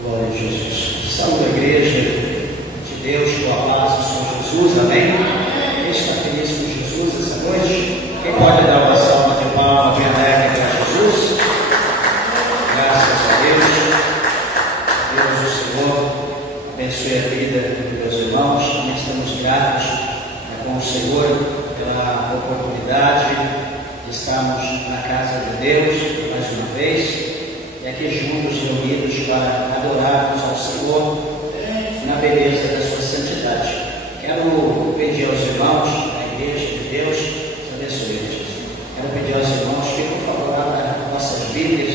Glória a Jesus. Salve a igreja de Deus, com a paz do Senhor Jesus, amém? Quem está feliz com Jesus essa noite? Quem pode dar uma salva de palmas bem alegre para Jesus? Graças a Deus. Deus, o Senhor, abençoe a vida dos meus irmãos. Também estamos gratos com o Senhor pela oportunidade de estarmos na casa de Deus mais uma vez. E aqui juntos, reunidos para adorarmos ao Senhor na beleza da sua santidade. Quero pedir aos irmãos da igreja de Deus, te abençoe, Jesus. Quero pedir aos irmãos que, por favor, abram nossas Bíblias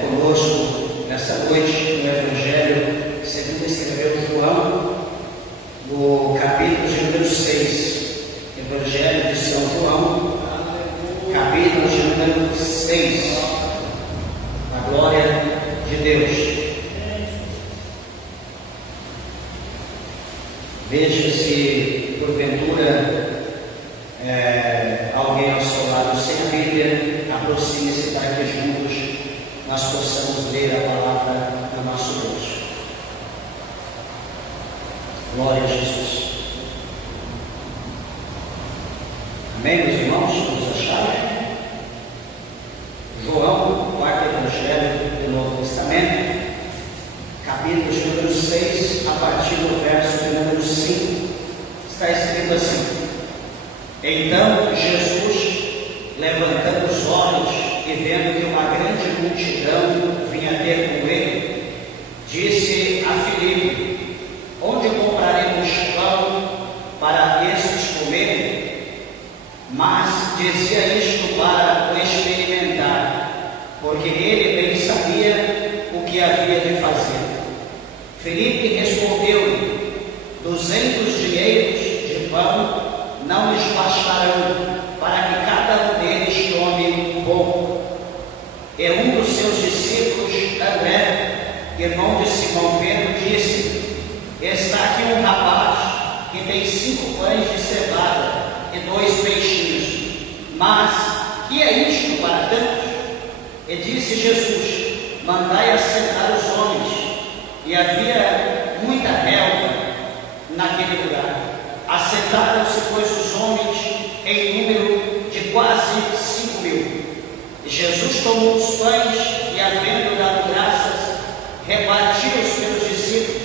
conosco nessa noite no Evangelho segundo escreveu João, no capítulo de número 6. Evangelho de São João, capítulo de número 6. A glória de Deus. Veja se porventura alguém ao seu lado sem a Bíblia, aproxime-se para que juntos nós possamos ler a palavra do nosso Deus. Glória a Jesus. Amém, meus irmãos? Vamos achar? João, quarto Evangelho do Novo Testamento, capítulo de número 6, a partir do verso de número 5, está escrito assim: Então Jesus, levantando os olhos e vendo que uma grande multidão vinha ter com ele, disse a Filipe: Onde compraremos pão para estes comerem? Mas dizia isto para o experimentar, porque ele bem sabia o que havia de fazer. Filipe respondeu-lhe: 200 dinheiros de pão não lhes bastarão para que cada um deles tome um pouco. E um dos seus discípulos, André, irmão de Simão Pedro, disse: Está aqui um rapaz que tem 5 pães de cevada e 2 peixinhos. Mas que é isto para tantos? E disse Jesus: Mandai assentar os homens. E havia muita relva naquele lugar. Assentaram-se, pois, os homens em número de quase 5.000. E Jesus tomou os pães e, havendo dado graças, repartiu-os pelos discípulos,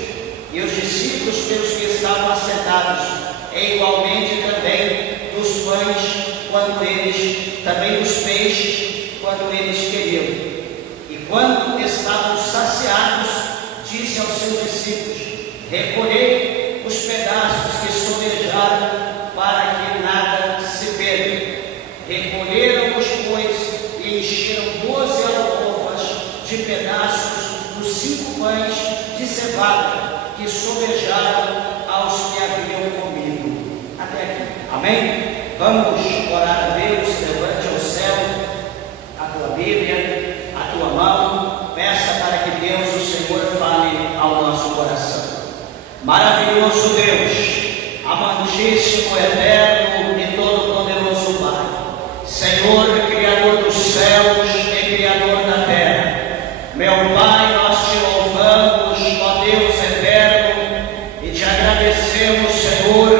e os discípulos pelos que estavam assentados, e igualmente também dos pães, quando eles, também dos peixes, quando eles queriam. E quando estavam saciados, disse aos seus discípulos: Recolhei os pedaços que sobejaram, para que nada se perca. Recolheram-os, pois, e encheram 12 alcovas de pedaços dos 5 pães de cevada que sobejaram aos que haviam comido. Até aqui. Amém? Vamos orar a Deus. Levante ao céu a tua Bíblia, a tua mão. Peça para que Deus, o Senhor, fale ao nosso coração. Maravilhoso Deus, amantíssimo, eterno e todo-poderoso Pai, Senhor, Criador dos céus e Criador da terra, meu Pai, nós te louvamos, ó Deus eterno, e te agradecemos, Senhor,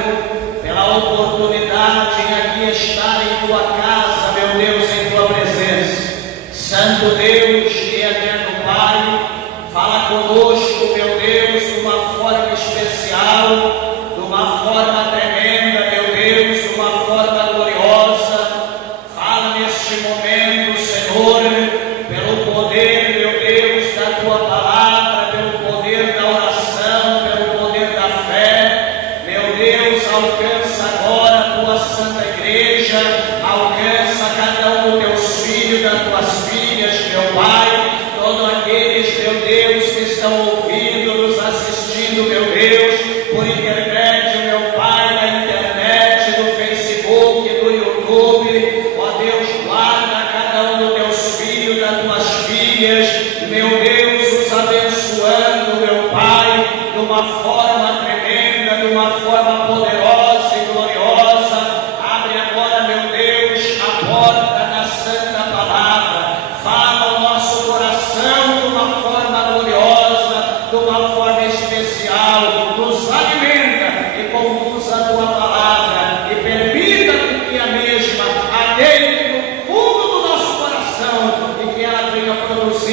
pela oportunidade de aqui estar em tua casa, meu Deus, em tua presença. Santo Deus e eterno Pai, fala conosco, meu Deus, de uma forma especial, de uma forma tremenda, meu Deus, de uma forma gloriosa. Fala neste momento, Senhor, pelo poder, meu Deus, da tua palavra, pelo poder da oração, pelo poder da fé. Meu Deus, alcança agora a tua santa igreja, alcança cada um dos teus filhos, das tuas filhas, meu Pai, todos aqueles, meu Deus, que estão ouvindo, nos assistindo, meu Deus, por intermédio, meu Pai, da internet, do Facebook, do YouTube. Ó Deus, guarda cada um dos teus filhos, das tuas filhas, meu Deus, os abençoando, meu Pai, de uma forma tremenda, de uma forma poderosa e gloriosa. Abre agora, meu Deus, a porta da santa palavra. Fala ao nosso coração de uma forma gloriosa.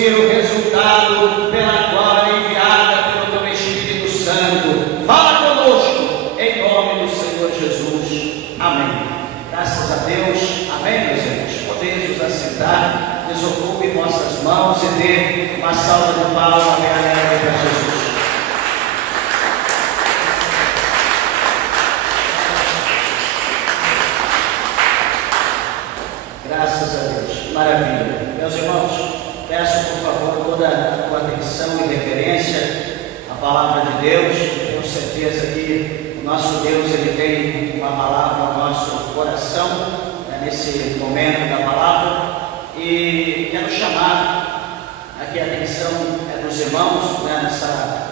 produzir o resultado pela qual é enviada pelo teu Espírito Santo. Fala conosco, em nome do Senhor Jesus. Amém. Graças a Deus. Amém, meus irmãos. Podeis nos assentar, desocupe vossas mãos e dê uma salva de palmas bem alegre para Jesus. Graças a Deus. Maravilha. Meus irmãos, peço por favor toda a tua atenção e reverência à palavra de Deus. Tenho certeza que o nosso Deus, Ele tem uma palavra ao nosso coração, nesse momento da palavra, e quero chamar aqui a atenção dos irmãos,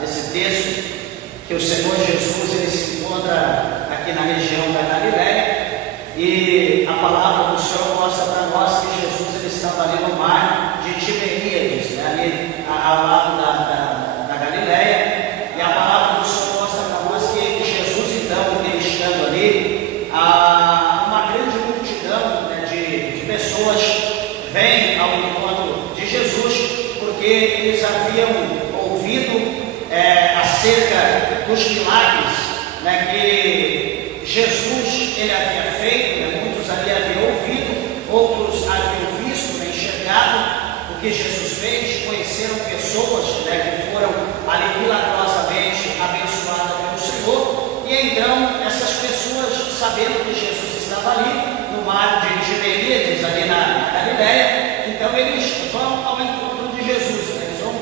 nesse texto, que o Senhor Jesus, Ele se encontra aqui na região da Galileia, e a palavra do Senhor mostra para nós que Jesus ele estava ali no mar de Tiberíades, ali ao lado da Galileia, e a palavra do Senhor mostra para nós que Jesus, então, ele estando ali, uma grande multidão de pessoas vem ao encontro de Jesus, porque eles haviam ouvido acerca dos milagres que Jesus ele havia feito, muitos ali haviam ouvido, outros haviam visto, enxergado o que Jesus fez, conheceram pessoas que foram ali milagrosamente abençoadas pelo Senhor, e então essas pessoas, sabendo que Jesus estava ali no mar de Tiberíades, ali na Galileia, então eles vão ao encontro de Jesus, eles vão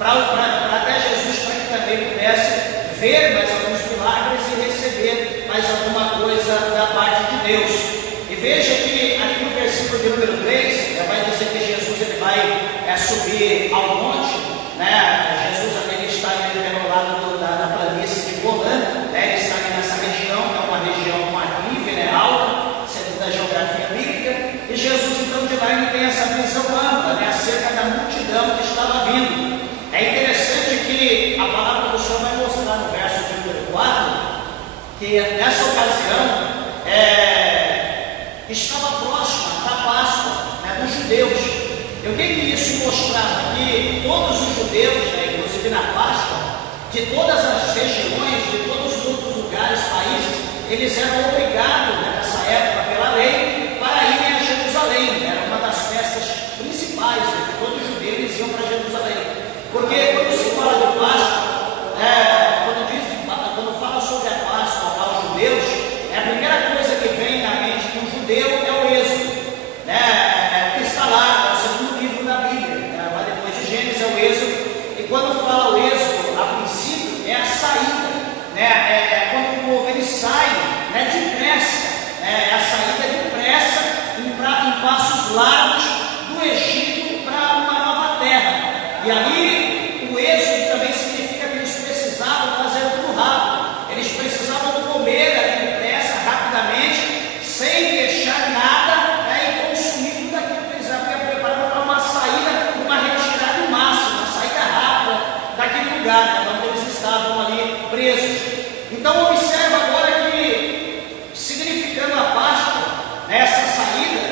até Jesus para que também pudesse ver mais alguns milagres e receber mais alguma coisa da parte de Deus. E veja que aqui no versículo de número 3, vai dizer que Jesus ele vai subir ao monte, Jesus ele está ali pelo lado da planície de Golã, ele está ali nessa região, que é uma região com aclive, alta, segundo a geografia bíblica, e Jesus então de lá ele tem essa visão ampla, acerca da multidão que estava vindo. É interessante que a palavra do Senhor vai mostrar no verso de número 4, que nessa ocasião estava próxima da Páscoa dos judeus. E o que isso mostrava? Que todos os judeus, inclusive na Páscoa, de todas as regiões, de todos os outros lugares, países, eles eram obrigados, nessa época, pela lei, para irem a Jerusalém. Era uma das festas principais, que todos os judeus eles iam para Jerusalém. Porque quando se fala de Páscoa, quando fala sobre a Páscoa aos judeus, a primeira coisa que vem na mente de um judeu é o êxodo, que está lá, é o segundo livro da Bíblia, lá depois de Gênesis é o êxodo, e quando fala o êxodo, a princípio, é a saída, é quando o povo ele sai depressa, é a saída depressa em passos largos do Egito para uma nova terra, e ali o êxodo também significa que eles precisavam fazer tudo rápido, eles precisavam comer ali depressa, rapidamente, sem deixar nada, e consumir tudo aquilo que eles haviam preparado para uma saída, uma retirada em massa, uma saída rápida daquele lugar, onde eles estavam ali presos. Então observa agora que, significando a Páscoa, essa saída,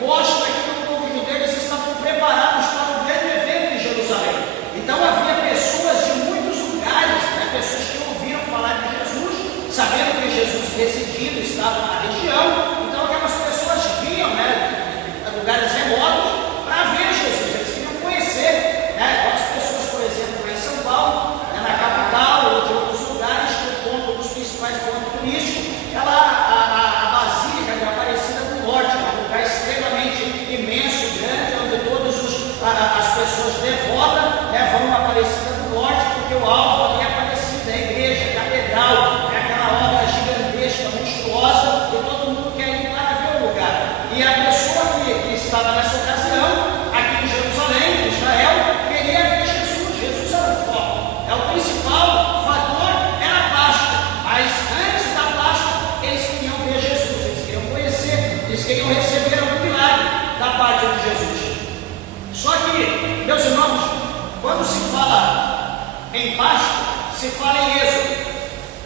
mostra que o povo judeu eles estavam preparados para o grande evento em Jerusalém. Então havia pessoas de muitos lugares, pessoas que ouviram falar de Jesus, sabendo que Jesus residindo estava na região, então aquelas pessoas vinham a lugares remotos para ver Jesus, eles queriam conhecer, algumas pessoas, por exemplo, em São Paulo, na capital ou de outros lugares, que o ponto dos principais pontos turísticos, a Basílica de Aparecida do Norte, um lugar extremamente imenso, grande, onde todas as pessoas devotas vão a Aparecida do Norte, porque o alvo ali é Aparecida, a igreja, a catedral, aquela obra gigantesca, monstruosa, e todo mundo quer ir lá ver o lugar. E a pessoa que estava nessa ocasião, aqui em Jerusalém, em Israel, queria ver Jesus. Jesus era o foco, é o principal fator, era a Páscoa. Mas antes da Páscoa, eles queriam ver Jesus, eles queriam conhecer, eles queriam receber algum milagre da parte de Jesus. Só que, meus irmãos, quando se fala em Páscoa, se fala em êxodo.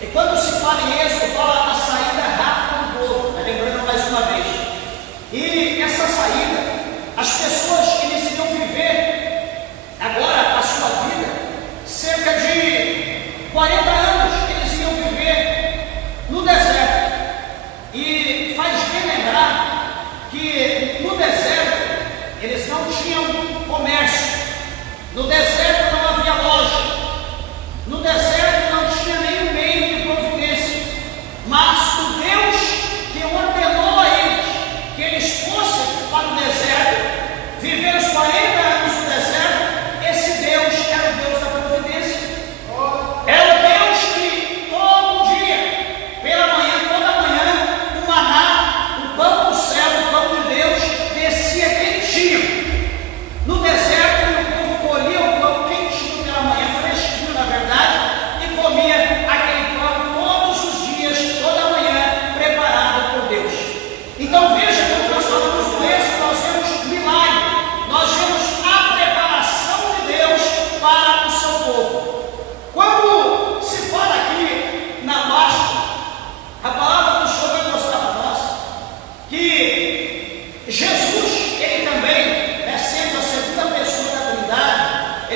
E quando se fala em êxodo, fala a saída rápida do povo, lembrando mais uma vez. E essa saída, as pessoas eles iriam viver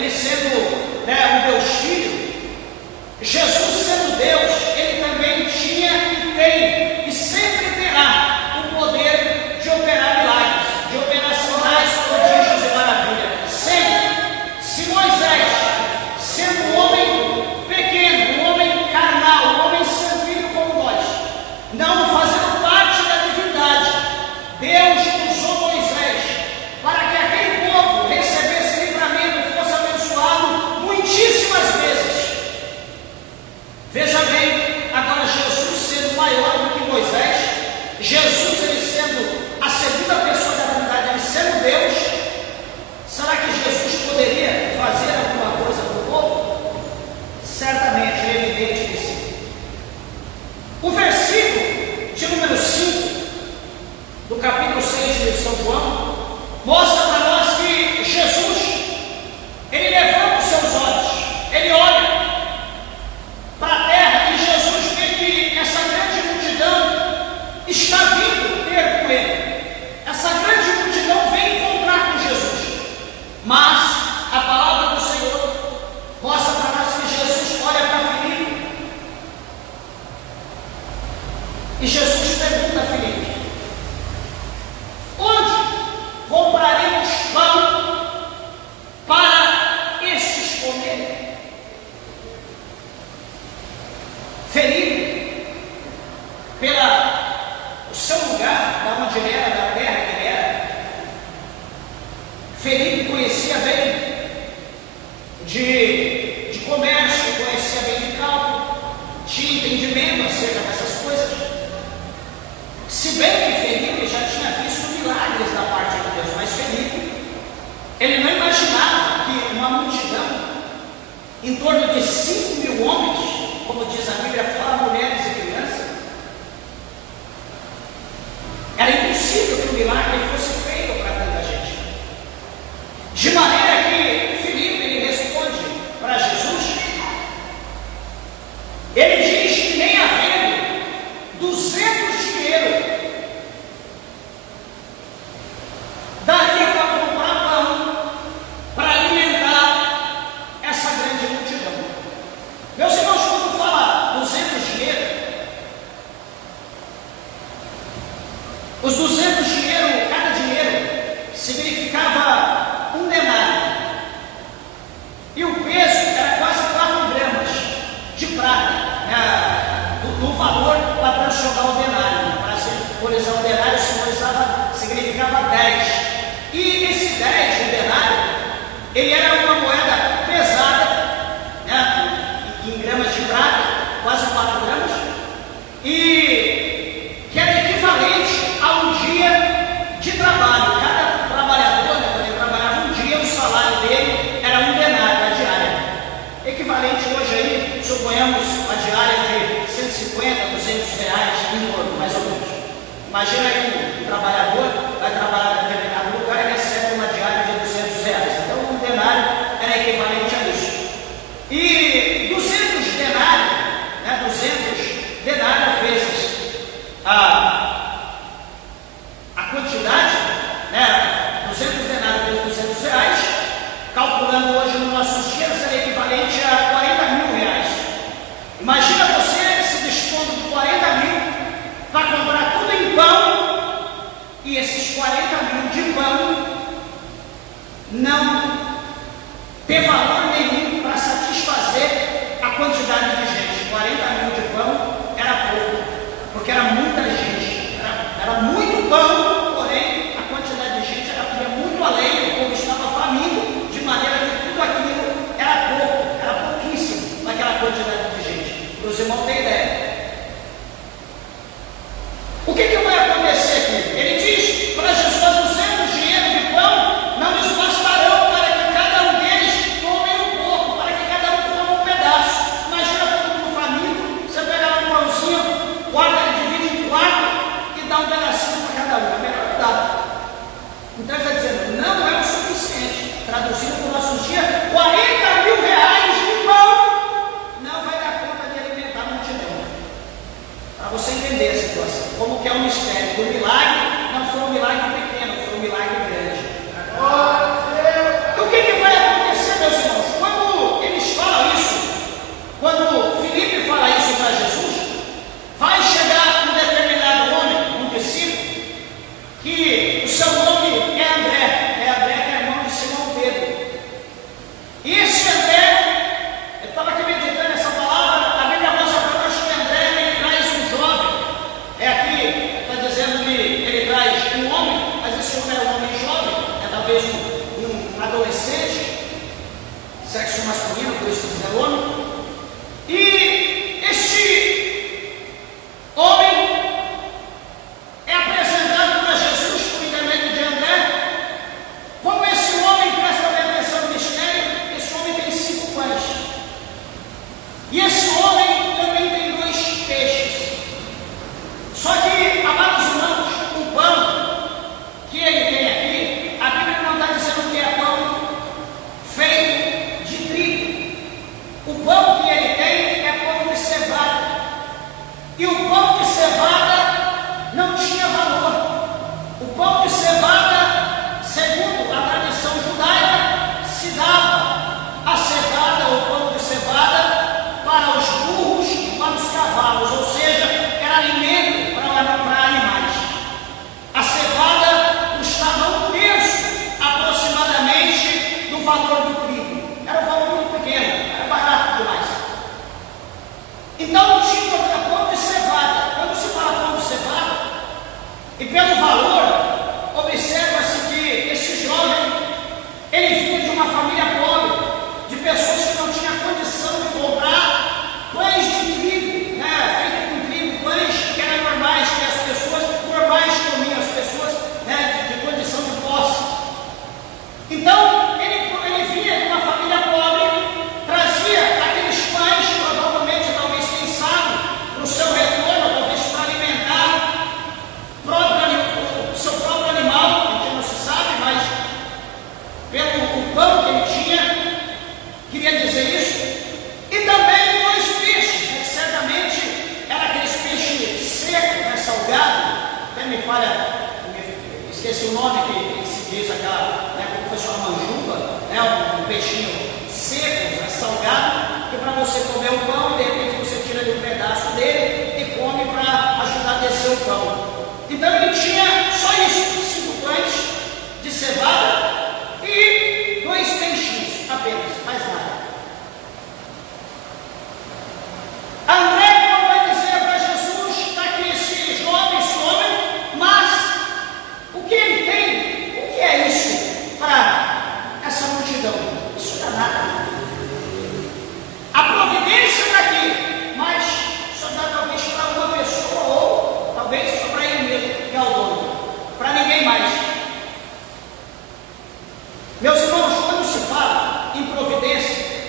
ele sendo o Deus Filho, Jesus sendo Deus, ele também tinha e tem, e sempre terá o poder de operar milagres, de operar sinais, prodígios e maravilhas. Sempre. Se Moisés, sendo um homem pequeno, um homem carnal, um homem sanguíneo como nós, não fazendo parte da divindade, Deus usou Moisés para que aquele povo recebesse livramento e fosse abençoado muitíssimas vezes. Veja bem, agora Jesus sendo maior do que Moisés, Jesus ele sendo a segunda pessoa da divindade, ele sendo Deus, será que Jesus poderia fazer alguma coisa para o povo? Certamente, é evidente que sim. O versículo de número 5 do capítulo 6 de São João mostra para nós que Jesus, ele levanta os seus olhos, ele olha para a terra e Jesus vê que essa grande multidão está vindo ter com ele. Essa grande multidão vem encontrar com Jesus. Mas a palavra do Senhor mostra para nós que Jesus olha para Filipe e Jesus pergunta a Filipe: onde compraremos pão para estes comerem? Felipe, o seu lugar, da onde ele era, da terra que ele era, Felipe conhecia bem de comércio, conhecia bem de cálculo, tinha entendimento acerca dessas coisas. Se bem que Felipe já tinha visto milagres da parte de Deus, mas Felipe, ele não imaginava que uma multidão, em torno de 5.000 homens, como diz a Bíblia, fora mulheres e crianças, era impossível que o milagre fosse feito para tanta gente. De maneira que Filipe, ele responde para Jesus, ele diz que nem havendo 200 dinheiro daria para comprar pão para alimentar essa grande multidão. Meus irmãos, quando fala 200 dinheiro, os 200 dinheiro, cada dinheiro significava um denário, e o peso era quase 4 gramas de prata, no valor para transformar o denário. Para simbolizar o denário, significava 10, e esse 10, o denário, ele era uma moeda pesada, em gramas de prata, quase 4 gramas, e que era equivalente a um dia de trabalho. Cada trabalhador, quando ele trabalhava um dia, o salário dele era um denário, a diária. Equivalente hoje aí, suponhamos a diária de 150, 200 reais, em torno, mais ou menos. Imagina aí um trabalhador vai trabalhar em determinado lugar e recebe uma diária de 200 reais. Então, um denário era equivalente a isso. E 200 denários, 200 denários vezes a quantidade, 200 denários vezes 200 reais, calculando hoje nos nossos dias, seria equivalente a 40.000 reais. Imagina você se dispondo de 40.000 para comprar tudo em pão, e esses 40.000 de pão não ter valor nenhum para satisfazer a quantidade de gente. 40.000 de pão era pouco, porque era muita gente, era muito pão, porém a quantidade de gente ia muito além, o povo estava faminto, de maneira que tudo aquilo era pouco, era pouquíssimo naquela quantidade de gente. Para os irmãos terem ideia. O que vai acontecer aqui? Ele diz para Jesus: 200 dinheiro de pão não lhes bastarão para que cada um deles tome sexo masculino, por isso que diz homem. E este homem é apresentado para Jesus por intermédio de André. Como esse homem, presta atenção no mistério, esse homem tem 5 pães. E esse homem também tem 2 peixes. Só que, amados irmãos, o pão que ele tem aqui, a Bíblia não está dizendo que é pão feito de trigo. O pão que ele tem é pão de cevada. E o pão de cevada não tinha valor. O pão de cevada, segundo a tradição judaica, se dava a cevada, o pão de cevada, para os burros e para os cavalos, ou seja, era alimento para animais. A cevada custava 1/3 aproximadamente do valor do trigo. Era um valor muito pequeno, era barato demais. Então tinha pão de cevada. Quando se fala pão de cevada, e pelo valor, observa-se que esse jovem, ele vinha de uma família pobre, de pessoas que não tinham condição de comprar pães de trigo, né, feito com trigo, pães que eram normais, que as pessoas normais comiam, as pessoas, né, de condição de posse. Então, ele vinha de uma família pobre, trazia aqueles pães, provavelmente, talvez, quem sabe, para o seu retorno, talvez para alimentar o seu próprio animal, a gente não se sabe, mas pelo pão que ele tinha, queria dizer isso. E também 2 peixes, né, que certamente era aqueles peixes secos, né, salgado, até me falha, esqueci o nome que se diz aquela, né, como foi uma manjuba, né, um peixinho seco, né, salgado, que para você comer o pão, de repente você tira ali um pedaço dele e come para ajudar a descer o pão. Então ele tinha só isso, 5 pães de cevada e 2 peixinhos apenas, mais nada. André então vai dizer para Jesus, está aqui esse homem, mas o que ele tem, o que é isso para essa multidão? Isso não é nada. A providência está aqui, mas só dá talvez para uma pessoa, ou talvez só para ele mesmo, que é o dono, para ninguém mais. Meus irmãos, quando se fala em providência,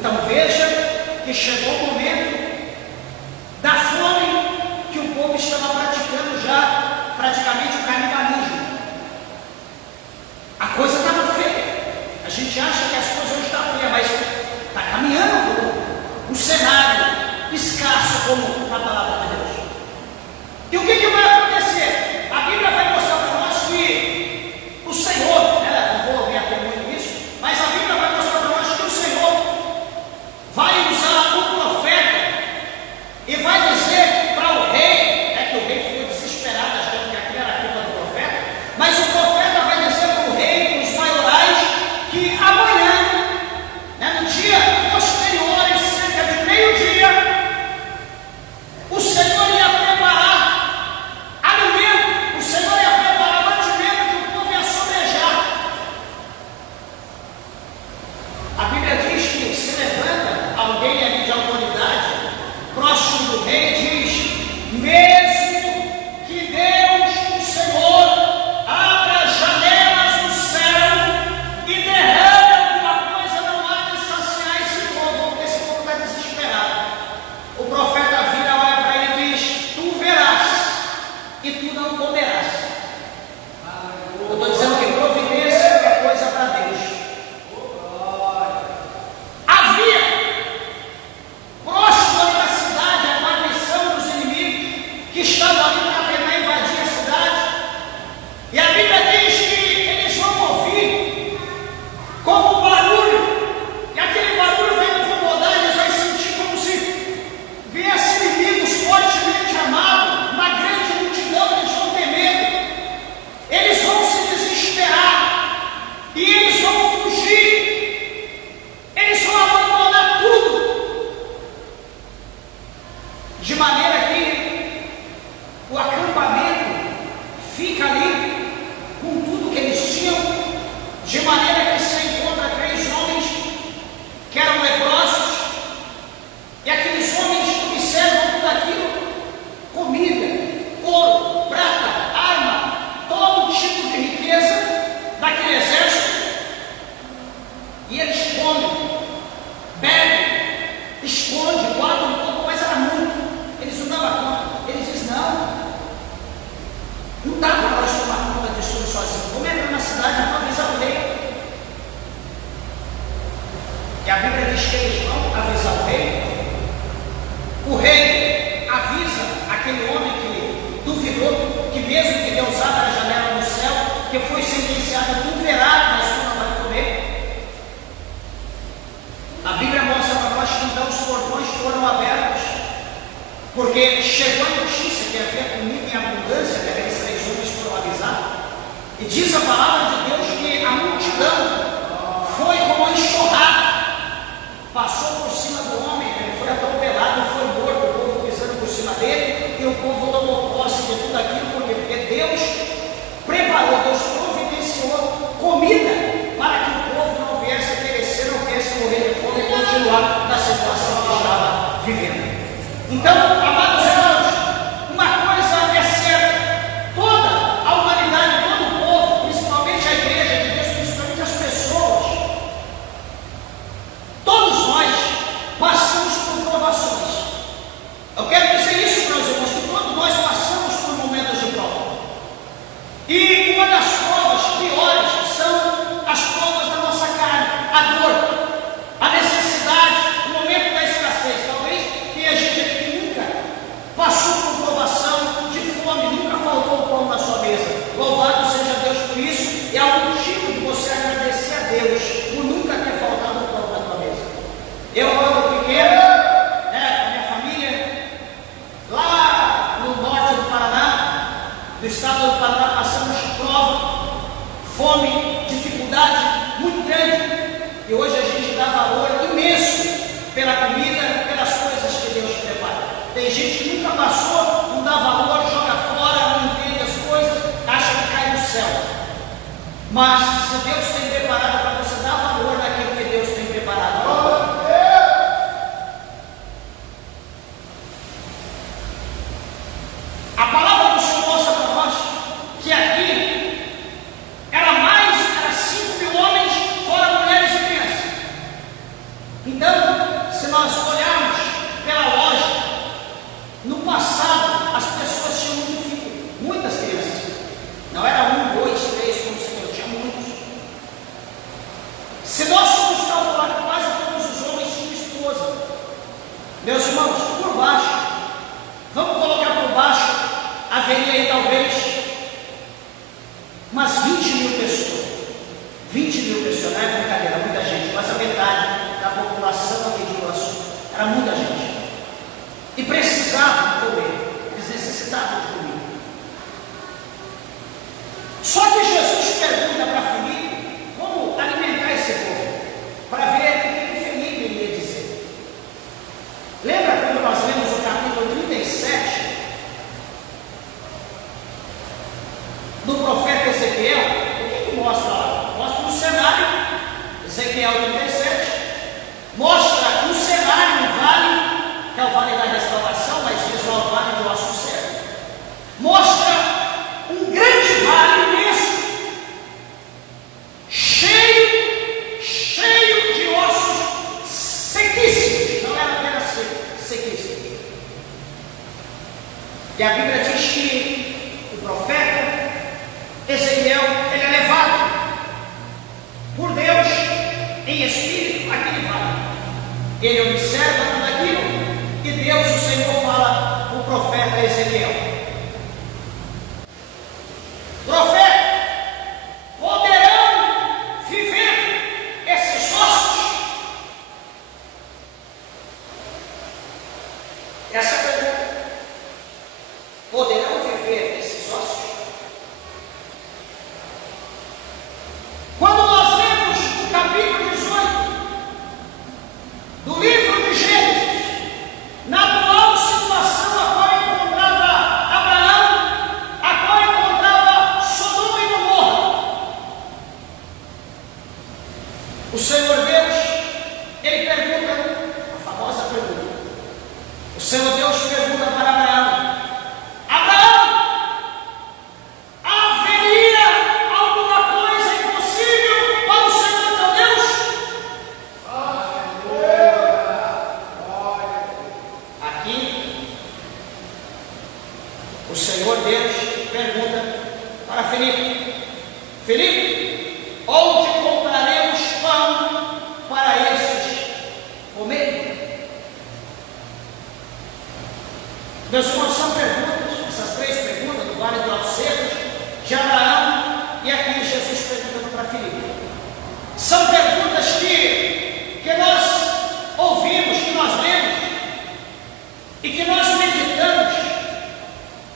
Então veja que chegou o momento da fome, que o povo estava praticando já praticamente o canibalismo. A coisa estava feia. A gente acha que as coisas hoje estão feias, mas está caminhando um cenário escasso como na palavra de Deus. E o que vai acontecer? A Bíblia vai mostrar para nós que o Senhor, não vou me ater muito nisso, mas a Bíblia vai mostrar para nós que o Senhor vai usar um profeta e vai dizer para o rei, que o rei ficou desesperado achando que aquilo era a culpa do profeta, mas o profeta vai dizer para o rei, para os maiorais, que amanhã, no dia posterior, cerca de meio-dia, o Senhor ia preparar alimento, o Senhor ia preparar mantimento que o povo ia sobejar. A Bíblia diz que se levanta alguém ali de autoridade, próximo do rei, e diz: mesmo que Deus, o Senhor, abra as janelas do céu e derrame alguma coisa, não há de saciar esse povo, porque esse povo está desesperado. O profeta vira, olha para ele e diz: tu verás e tu não comerás. Eu estou dizendo que providência é coisa para Deus. Havia próximo ali da cidade a guarnição dos inimigos que estavam ali para tentar invadir a cidade. E a Bíblia diz que eles vão ouvir como barulho, e aquele barulho vai incomodar, eles vão sentir como se viessem inimigos fortemente amados, uma grande multidão, eles vão ter medo, eles vão se desesperar, e eles vão fugir, eles vão abandonar tudo, de maneira que o acampamento fica ali com tudo que eles tinham, de maneira que se encontra 3 homens que eram leprosos, e aqueles homens observam tudo aquilo: comida, ouro, prata, arma, todo tipo de riqueza daquele exército, e eles comem, bebem, escondem, guardam um pouco, mas era muito, eles não davam conta. Eles dizem: não dá para nós tomar conta disso tudo sozinhos, vamos entrar na cidade, vamos avisar o rei. E a Bíblia diz que eles vão avisar o rei. O rei avisa aquele homem que duvidou, que mesmo que Deus abra a janela do céu, que foi sentenciado: tu verás, mas tu não vai comer. A Bíblia mostra para nós que então os portões foram abertos, porque chegou a notícia que havia comida em abundância, que aqueles 3 homens foram avisados. E diz a palavra de Deus que a multidão foi como uma enxurrada, passou por cima do homem, ele foi atropelado, foi morto, o povo pisando por cima dele, e o povo tomou posse de tudo aquilo, porque Deus preparou, Deus providenciou comida para que o povo não viesse a perecer, não viesse a morrer de fome e continuar na situação que estava vivendo. Então, amados irmãos, uma coisa é certa: toda a humanidade, todo o povo, principalmente a igreja de Deus, principalmente as pessoas, todos nós passamos por provações. Eu quero dizer isso, meus irmãos, que todos nós passamos por momentos de prova. E uma das provas piores são as provas da nossa carne, a dor, a necessidade, o momento da escassez. Talvez tenha gente aqui que nunca passou por provação de fome, nunca faltou pão na sua mesa. Louvado seja Deus por isso, e há um motivo de você agradecer a Deus por nunca ter faltado pão na tua mesa. Eu, quando pequeno, com a minha família, lá no norte do Paraná, do estado do Paraná, passamos prova, fome, dificuldade muito grande. E hoje a gente dá valor imenso pela comida, pelas coisas que Deus prepara. Tem gente que nunca passou, não dá valor, joga fora, não entende as coisas, acha que cai no céu. Mas se Deus tem preparado para você, dar valor naquilo que Deus tem preparado para você. A palavra do Senhor mostra para nós que aqui era 5 mil homens, fora mulheres e crianças. Então, Só que Jesus pergunta para Filipe como alimentar esse povo, para ver o que Filipe iria dizer. Lembra quando nós lemos o capítulo 37 do profeta Ezequiel? O que mostra lá? Mostra um cenário, Ezequiel 37, mostra um cenário, um vale, que é o vale da restauração, mas diz lá o vale de ossos secos. Mostra um grande vale imenso, cheio de ossos sequíssimos, não era apenas sequíssimos. E a Bíblia diz que o profeta Ezequiel, ele é levado por Deus em espírito àquele vale. Ele observa tudo aquilo e Deus, o Senhor, fala para o profeta Ezequiel: profeta, poderão viver esses ossos? Essa é a pergunta. Poderão viver esses ossos? Quando nós lemos o capítulo 18 do livro de Gênesis, na atual situação a qual encontrava Abraão, a qual encontrava Sodoma e Gomorra, o Senhor Deus, ele pergunta, a famosa pergunta, o Senhor Deus pergunta para Abraão: Abraão, haveria alguma coisa impossível para o Senhor teu Deus? Aqui, o Senhor Deus pergunta para Filipe: Filipe, onde compraremos pão para estes comerem? Meus irmãos, são perguntas, essas três perguntas do Vale de Ossos Secos, de Abraão, e aqui Jesus perguntando para Filipe. São perguntas que nós ouvimos, que nós lemos, e que nós meditamos,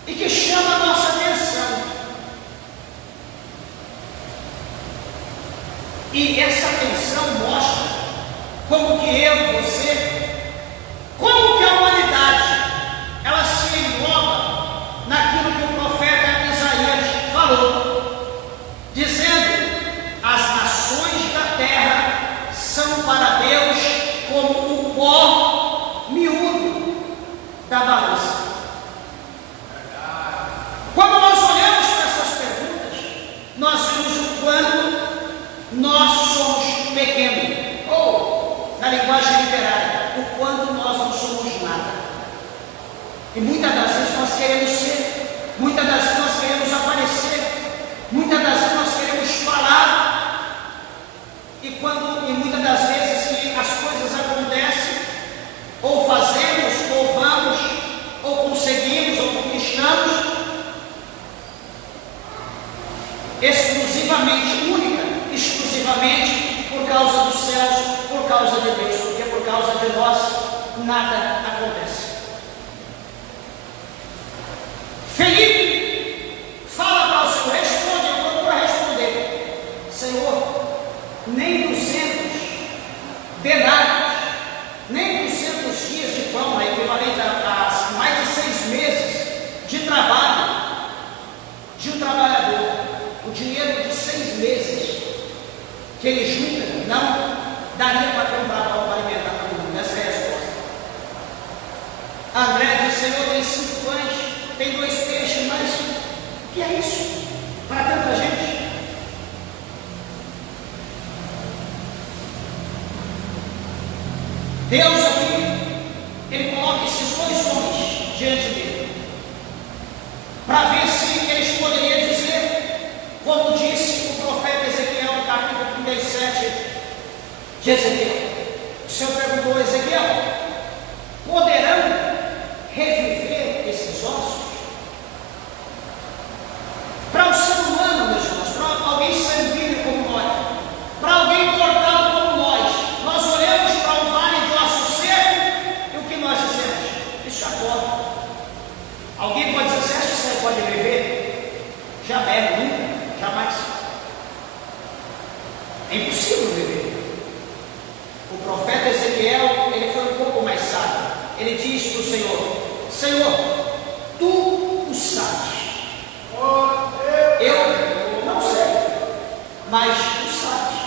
e que chamam a nossa atenção. E essa atenção mostra como que eu, você, como que a humanidade, ela se engloba naquilo que o profeta Isaías falou, dizendo: as nações da terra são para Deus como o pó miúdo da balança. Quando nós olhamos para essas perguntas, nós vemos o quanto nós somos pequenos, ou, na linguagem literária, o quanto nós não somos nada. E muitas das vezes nós queremos ser, muitas das vezes nós queremos aparecer, muitas das vezes nós queremos falar, e muitas das vezes que as coisas acontecem, ou fazemos, ou vamos, ou conseguimos, ou conquistamos, exclusivamente, exclusivamente por causa dos céus, por causa de Deus, porque por causa de nós nada acontece. Felipe fala para o Senhor, responde, eu procuro responder: Senhor, nem 200 denários, nem 200 dias de pão, equivalente a mais de 6 meses de trabalho de um trabalhador, o dinheiro de 6 meses que ele junta, não daria para comprar pão para alimentar todo mundo. Essa é a resposta. André disse: Senhor, tem 5 pães, tem 2 peixes, mas o que é isso para tanta gente? Deus aqui, ele coloca esses 2 homens diante dele, para ver se eles poderiam dizer, como disse o profeta Ezequiel no capítulo 37 de Ezequiel. O Senhor perguntou a Ezequiel: poderão reviver esses ossos? Para o ser humano, meus irmãos, para alguém sanguíneo como nós, para alguém mortal como nós olhamos para um vale de ossos secos e o que nós dizemos? Isso acorda. Alguém pode dizer: você acha que você pode viver? Jamais, nunca. É impossível viver. O profeta Ezequiel, ele foi um pouco mais sábio. Ele diz para o Senhor: Senhor, tu o sabes. Eu não sei, mas tu sabes.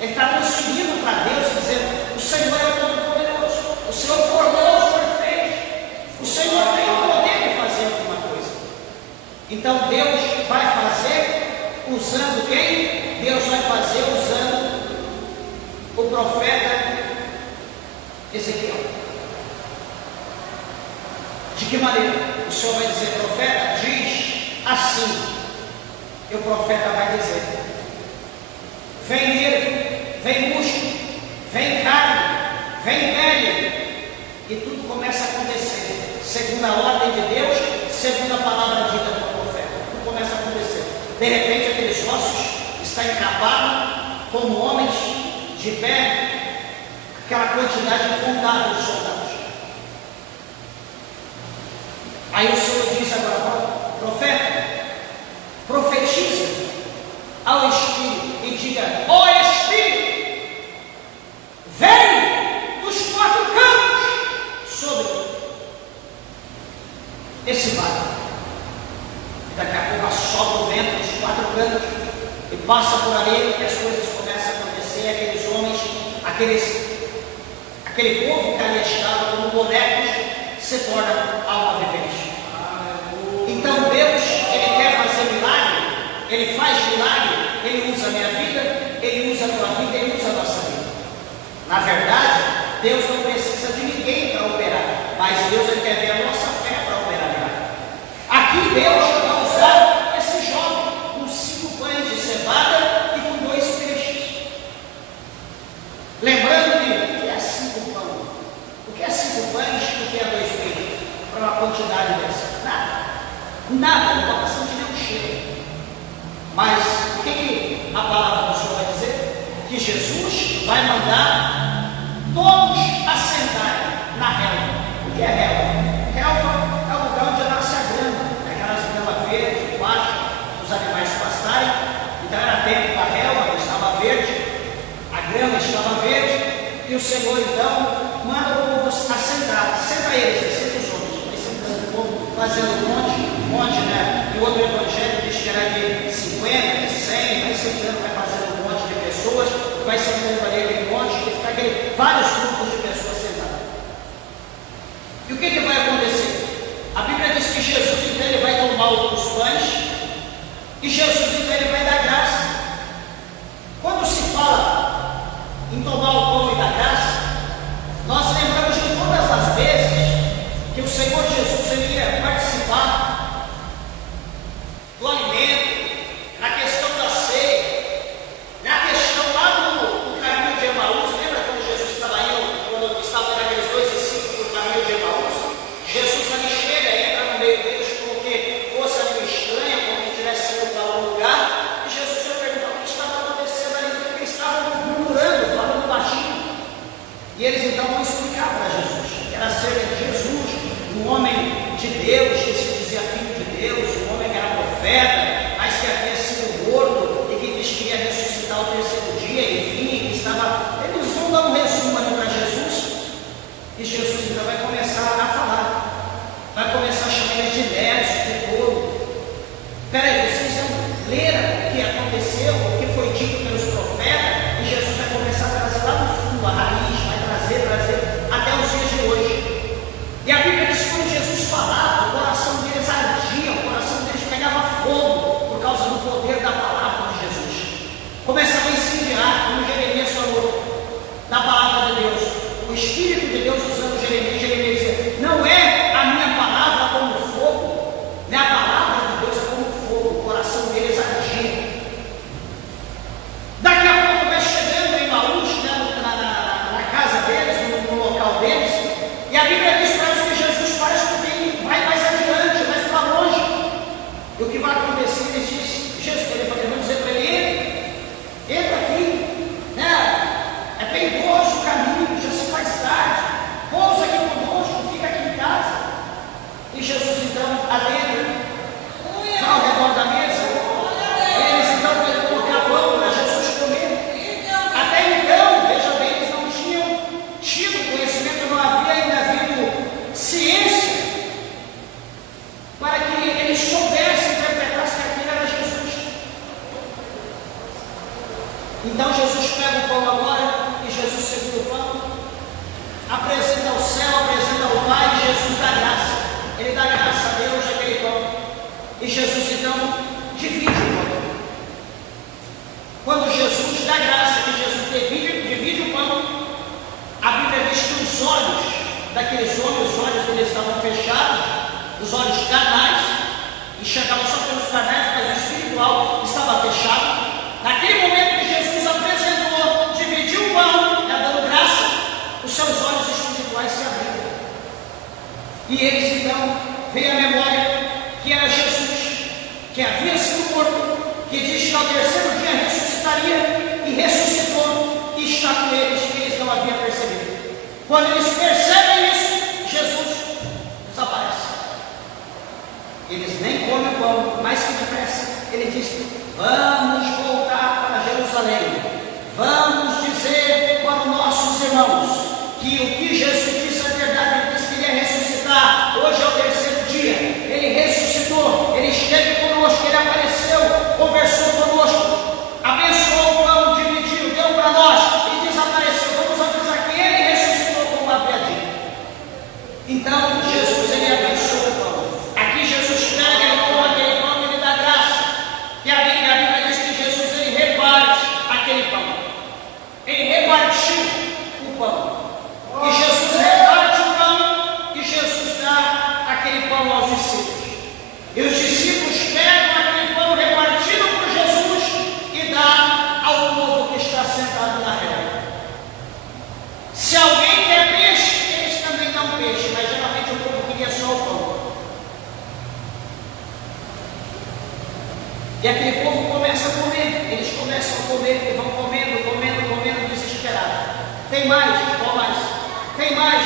Ele está transferindo para Deus, dizendo: o Senhor é todo poderoso, o Senhor formou, o Senhor fez, o Senhor tem o poder de fazer alguma coisa. Então Deus vai fazer usando quem? Deus vai fazer usando o profeta Ezequiel. De que maneira? O Senhor vai dizer: profeta, diz assim. E o profeta vai dizer: vem nervo, vem músculo, vem carne, vem pele. E tudo começa a acontecer, segundo a ordem de Deus, segundo a palavra dita pelo profeta. Tudo começa a acontecer. De repente, aqueles ossos estão encavados como homens de pé, aquela quantidade incontável de soldados. Aí o Senhor diz agora: profeta, profetiza ao Espírito e diga: ó Espírito, vem dos 4 cantos sobre esse vale. E daqui a pouco assopra o vento dos 4 cantos e passa por ali, e as coisas começam a acontecer. Aqueles homens, aquele povo que ali estava como bonecos, se torna alma vivente. Então Deus, Ele quer fazer milagre, Ele faz milagre, Ele usa a minha vida, Ele usa a tua vida, Ele usa a nossa vida. Na verdade, Deus não precisa de ninguém para operar, mas Deus, Ele quer ver a nossa fé para operar milagre. Aqui Deus vai usar esse jovem com 5 pães de cevada e com 2 peixes. Lembrando que o que é 5 pães? O que é 5 pães e o que é 2 peixes? Para uma quantidade dessa? Nada, o coração de Deus cheio. Mas o que a palavra do Senhor vai dizer? Que Jesus vai mandar todos assentarem na relva. O que é relva? Relva é o lugar onde nasce a grama, aquelas gramas verdes, embaixo, os animais pastarem. Então era tempo da relva, estava verde, a grama estava verde, e o Senhor então manda o povo assentar. Senta eles, senta os homens, vai sentando o povo, fazendo um monte, né? E o outro evangelho diz que era de 50, de 100, vai sentando, vai fazendo um monte de pessoas, vai sentando ali aquele monte, e fica vários grupos de pessoas sentadas. E o que vai acontecer? A Bíblia diz que Jesus então ele vai tomar os pães, e Jesus então ele vai dar graça. Quando se fala em tomar o pão e dar graça, nós lembramos de todas as vezes que o Senhor Jesus ele ia participar do alimento, na questão da ceia, na questão lá no caminho de Emaús. Lembra quando Jesus estava indo, quando estavam naqueles 2 discípulos no caminho de Emaús? Jesus ali chega, entra no meio deles como que fosse ali estranha, como que tivesse ido para um lugar, e Jesus já perguntou o que estava acontecendo ali, porque eles estavam murmurando, falando baixinho. E eles então vão explicar para Jesus que era acerca de Jesus, um homem de Deus, que se dizia filho de Deus, um homem que era profeta, mas que havia sido morto e que diz que ia ressuscitar ao 3º dia, enfim, que estava. Eles vão dar um resumo ali para Jesus, e Jesus então vai começar a falar, vai começar a chamar eles de netos, de povo. Peraí, vocês não leram o que aconteceu, o que foi dito pelos profetas, e Jesus vai começar a trazer lá no fundo a raiz, vai trazer até os dias de hoje. E a Bíblia diz que quando Jesus falava, o coração deles ardia, o coração deles pegava fogo por causa do poder da palavra de Jesus. Começava a incendiar, como Jeremias falou na palavra de Deus. O Espírito de Deus usando Jeremias dizia: não é a minha palavra como fogo, né? A palavra de Deus é como fogo, o coração deles ardia. Daqui a pouco vai chegando em Emaús, né, na casa deles, no local deles, e a Bíblia diz para nós que Jesus faz com que vai mais adiante, mais para longe. E o que vai acontecer? Ele diz: Jesus, ele vai dizer para ele: entra aqui, né? É perigoso o caminho, já se faz tarde, pousa aqui conosco, fica aqui em casa. E Jesus então adentra, vai ao redor da mesa, eles então vão colocar pão para Jesus comer. Então Jesus pega o pão agora, e Jesus segura o pão, apresenta ao céu, apresenta ao Pai, e Jesus dá graça. Ele dá graça a Deus aquele pão. E Jesus então divide o pão. Quando Jesus dá graça, que Jesus divide o pão, a Bíblia diz que os olhos daqueles homens, os olhos deles estavam fechados, os olhos carnais, enxergavam só pelos carnais, mas o espiritual estava fechado. Naquele momento que Jesus apresentou, dividiu o pão, dando graça, os seus olhos espirituais se abriram. E eles então veem a memória que era Jesus, que havia sido morto, que diz que ao terceiro dia ressuscitaria, e ressuscitou, e está com eles, que eles não haviam percebido. Quando eles percebem isso, Jesus desaparece. Eles nem comem o pão, mais que depressa. Ele diz: vamos voltar para Jerusalém, vamos dizer para os nossos irmãos que o que Jesus disse é verdade. Ele disse que ele ia ressuscitar. Hoje é o terceiro dia. Ele ressuscitou, ele esteve conosco, ele apareceu, conversou conosco, abençoou o pão, dividiu, deu para nós e desapareceu. Vamos avisar que ele ressuscitou, como havia dito. Então Jesus, ele abençoou o pão. Aqui Jesus pega, ele toma aquele pão, ele dá graça. E a Bíblia diz que Jesus, ele reparte aquele pão. Ele repartiu o pão. E Jesus reparte o pão, e Jesus dá aquele pão aos discípulos. E os discípulos pegam aquele pão repartido por Jesus e dá ao povo que está sentado na relva. Se alguém quer peixe, eles também dão peixe, mas geralmente o povo queria só o pão. E aquele povo começa a comer, eles começam a comer, e vão comendo, desesperado. Tem mais, qual mais? Tem mais.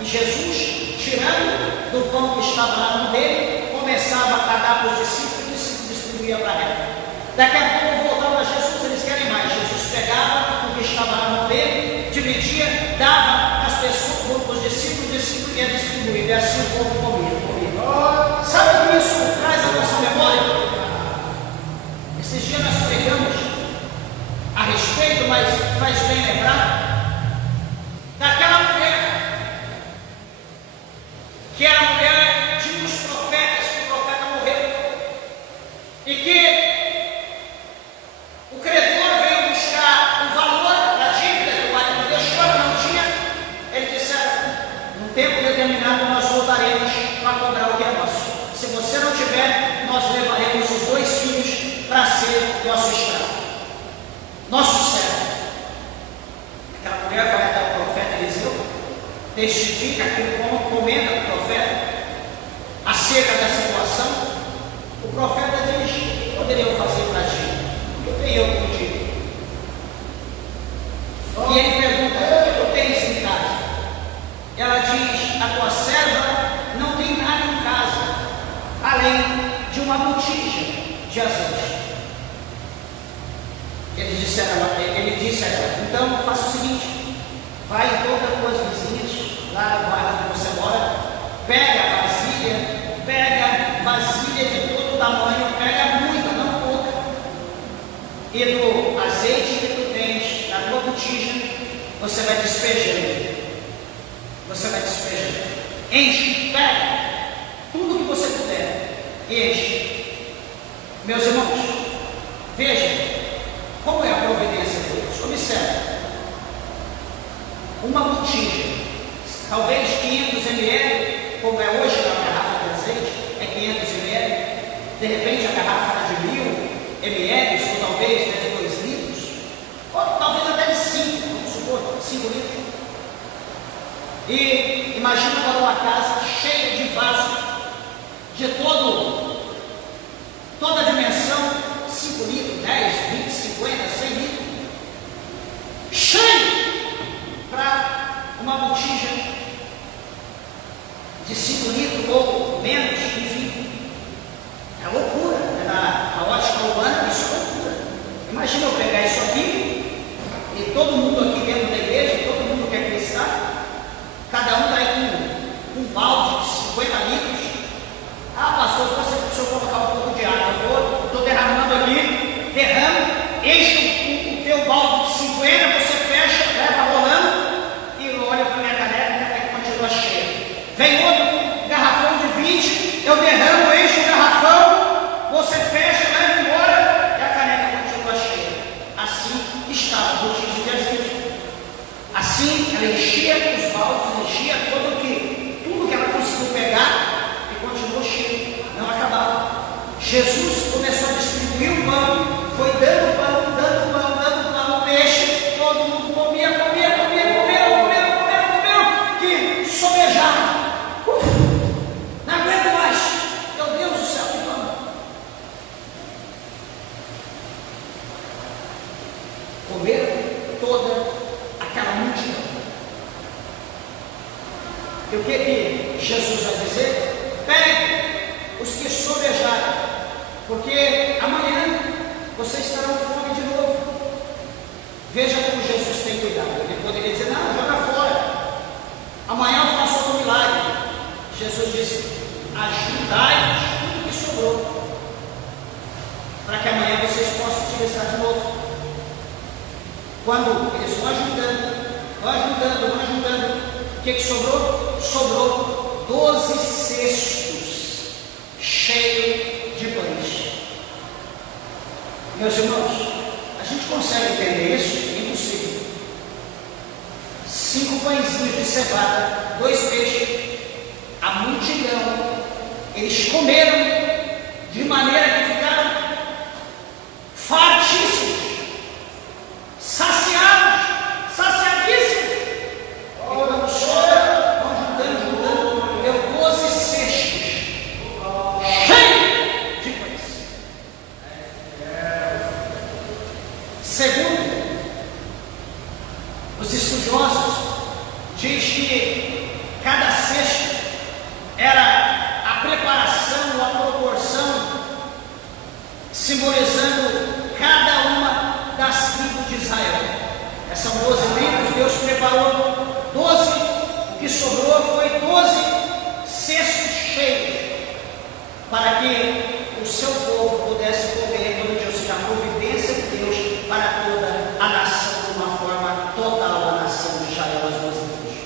E Jesus, tirando do pão que estava na mão dele, começava a dar para os discípulos, e o discípulo distribuía para ela. Daqui a pouco voltava a Jesus, eles querem mais. Jesus pegava o que estava na mão dele, dividia, dava às pessoas, para os discípulos, o discípulo ia distribuir, e assim o povo comia. Sabe o que isso traz à nossa memória? Esses dias nós pregamos a respeito, mas faz bem lembrar, daquela mulher, que era a mulher de um dos profetas, que o profeta morreu, e que o credor veio buscar o valor da dívida que o marido deixou, não tinha. Ele disse: num tempo determinado nós voltaremos para cobrar o que é nosso. Se você não tiver, nós levaremos os 2 filhos para ser nosso escravo, nosso servo. Aquela mulher vai até o profeta Eliseu, testifica que comenta o profeta acerca da situação. O profeta diz: o que poderia eu fazer para ti? O que tenho eu contigo? E ele pergunta: o que tu tens em casa? Ela diz: a tua serva não tem nada em casa, além de uma botija de azeite. Ele disse a ela: então faça o seguinte, vai em todas as tuas vizinhas, lá no bairro que você mora, pega vasilha de todo tamanho, pega muita, não pouca, e do azeite que tu tens na tua botija, você vai despejando. Enche, pega tudo que você puder e enche. Meus irmãos, vejam como é a providência de Deus. Observe, uma botija, talvez 500 ml, como é hoje na garrafa de azeite, é 500 ml, de repente a garrafa era de 1000 ml, ou talvez de 2 litros, ou talvez até de 5, vamos supor, 5 litros. E imagina agora uma casa cheia de vaso, de toda a dimensão, 5 litros, 10, 20, 50, 100 litros, cheio para uma botija de 5 litros ou menos, enfim. É loucura, na ótica humana isso é loucura. Imagina eu pegar isso aqui e todo mundo aqui dentro da igreja, todo mundo que aqui está, cada um está aí com um balde de 50 litros. Pastor, se eu colocar um pouco de água, eu estou derramando aqui, derramo, encho Jesus começou a distribuir o pão, foi dando pão, dando pão, dando pão, peixe, todo mundo comia, que sobejaram. Não aguento mais, meu Deus do céu, que pão. Comeram toda aquela multidão. E o que Jesus vai dizer? Pegue os que sobejaram, porque amanhã vocês terão fome de novo. Veja como Jesus tem cuidado. Ele poderia dizer: não, joga fora, amanhã eu faço outro milagre. Jesus disse: ajudai-nos tudo que sobrou, para que amanhã vocês possam utilizar de novo. Quando eles vão ajudando, o que sobrou? Sobrou 12 cestos cheios de pães. Meus irmãos, a gente consegue entender isso? Impossível. 5 pãezinhos de cevada, 2 peixes, a multidão, eles comeram de maneira que ficaram fartíssimos, saciadíssimos. E quando sobra, vão juntando, deu 12 cestos cheios de pães. Segundo, os estudiosos diz que cada cesto era a preparação, a proporção, simbolizando cada uma das tribos de Israel. Essas são 12 tribos, Deus preparou 12, o que sobrou foi 12 cestos cheios, para que o seu povo pudesse comer, ou seja, a providência de Deus para toda a nação, de uma forma total, a nação de Israel, as 12 tribos.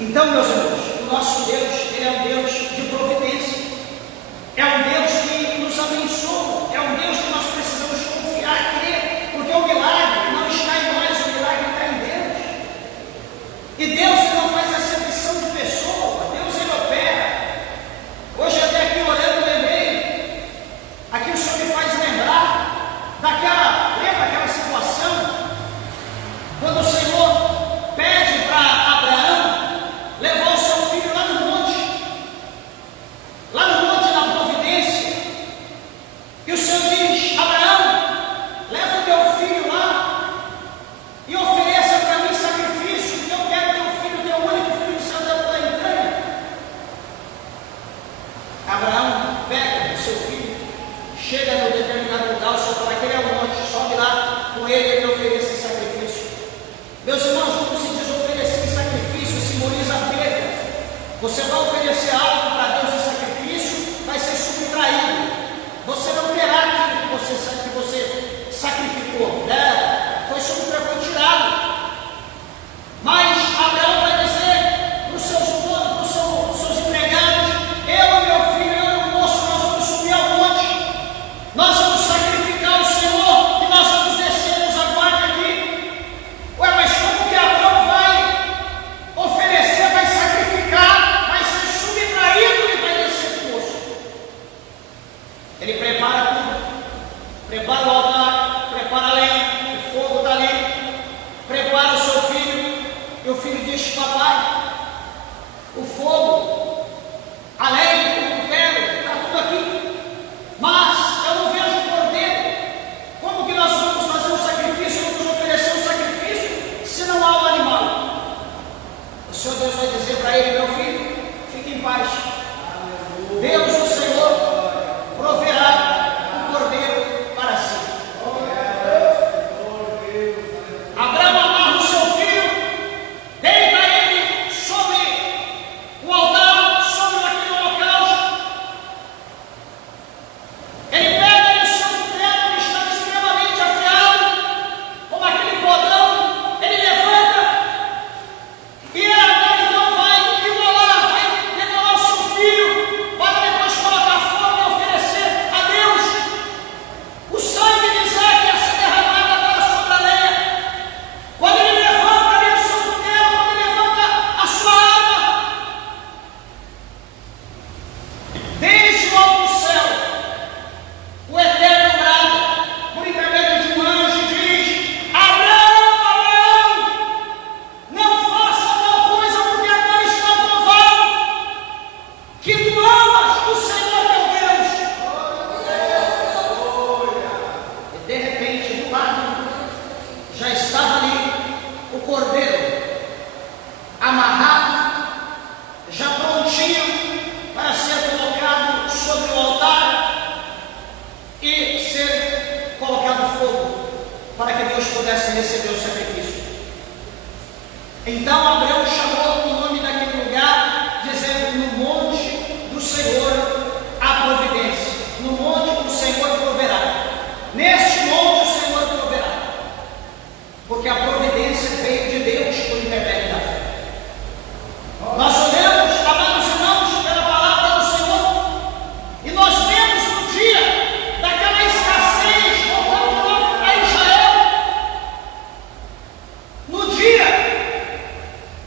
Então, meus irmãos, o nosso Deus, Ele é um Deus de providência, é um Deus que nos abençoa, é um Deus que nós precisamos confiar, crer, porque o milagre não está em nós, o milagre está em Deus. E Deus não faz acepção de pessoa, Deus Ele opera. Hoje até aqui orando, lembrei, aqui o Senhor me faz lembrar lembra aquela situação, quando o Senhor pede para Abraão levar o seu filho lá no monte na providência, e o Senhor diz: Abraão, leva o teu filho lá e ofereça para mim sacrifício, porque eu quero teu filho, teu único filho, o Senhor da tua entranha. Abraão pega o seu filho, chega no determinado lugar, o Senhor fala que ele é o monte, sobe lá com ele, ele oferece sacrifício. Meus irmãos, quando se diz oferecer sacrifício, simboliza a perda. Você vai oferecer algo para Deus em sacrifício, vai ser subtraído. Você não terá aquilo que você sacrificou, né? Foi tirado. Mas Abraão vai dizer para os seus empregados: eu e meu filho, eu e o moço, nós vamos subir ao monte, nós vamos sacrificar o Senhor e nós vamos descer, nos aguarde aqui. Ué, mas como que Abraão vai oferecer, vai sacrificar, vai ser subtraído e vai descer para o moço? Ele prepara tudo, prepara o altar, prepara a lenha, o fogo está ali, prepara o seu filho, e o filho diz: papai, o fogo, a lenha, o cutelo, está tudo aqui, mas eu não vejo o cordeiro. Como que nós vamos fazer um sacrifício, vamos oferecer um sacrifício, se não há o animal? O Senhor Deus vai dizer para ele: meu filho, fique em paz, Deus, o Senhor, proverá o cordeiro para si. Abraão amarra o seu filho, deita ele pudessem receber o sacrifício. Então Abraão chamou o nome daquele lugar, dizendo: no monte do Senhor há providência, no monte do Senhor proverá, neste monte o Senhor proverá, porque a providência veio de Deus por intermédio da fé. Nós olhamos, amados irmãos, pela palavra do Senhor, e nós vemos no dia daquela escassez, voltando a Israel, no dia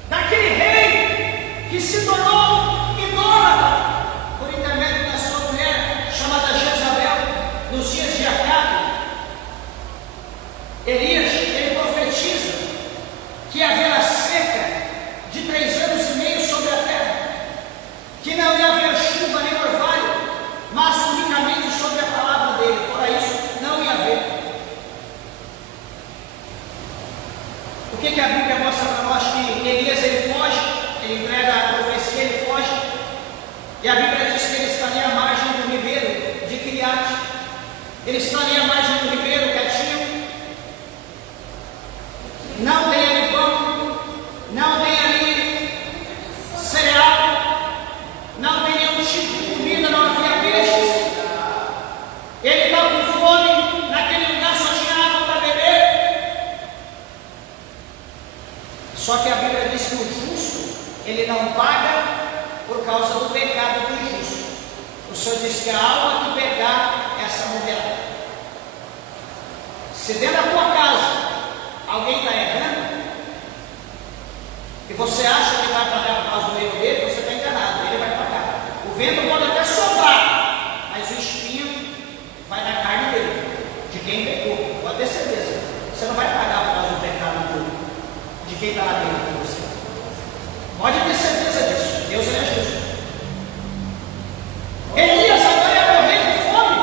daquele rei que se tornou idólatra por intermédio da sua mulher, chamada Jezabel, nos dias de Acabe. Elias, ele profetiza que haverá seca de 3 anos e meio sobre a terra, que não ia haver chuva nem orvalho, mas unicamente sobre a palavra dele. Fora isso, não ia haver. O que a Bíblia mostra para nós? Que Elias, ele foge, ele entrega a profecia, ele foge, e a Bíblia diz que ele está ali à margem do ribeiro de Criate. Ele está ali à margem do ribeiro, quietinho, não tem ali pão, não tem ali cereal, não tem nenhum tipo de comida, não havia peixes. Ele está com fome, naquele lugar só tinha água para beber. Só que a Bíblia diz que o justo, ele não paga por causa do pecado do injusto. O Senhor diz que a alma que pecar, essa morrerá. Se dentro da tua casa alguém está errando, e você acha que vai pagar por causa do erro dele, você está enganado, ele vai pagar. O vento pode até soprar, mas o espinho vai na carne dele, de quem pecou. Pode ter certeza, você não vai pagar por causa do pecado de quem está lá dentro com você. Pode ter certeza disso, Deus ele é justo. Elias agora ia morrer de fome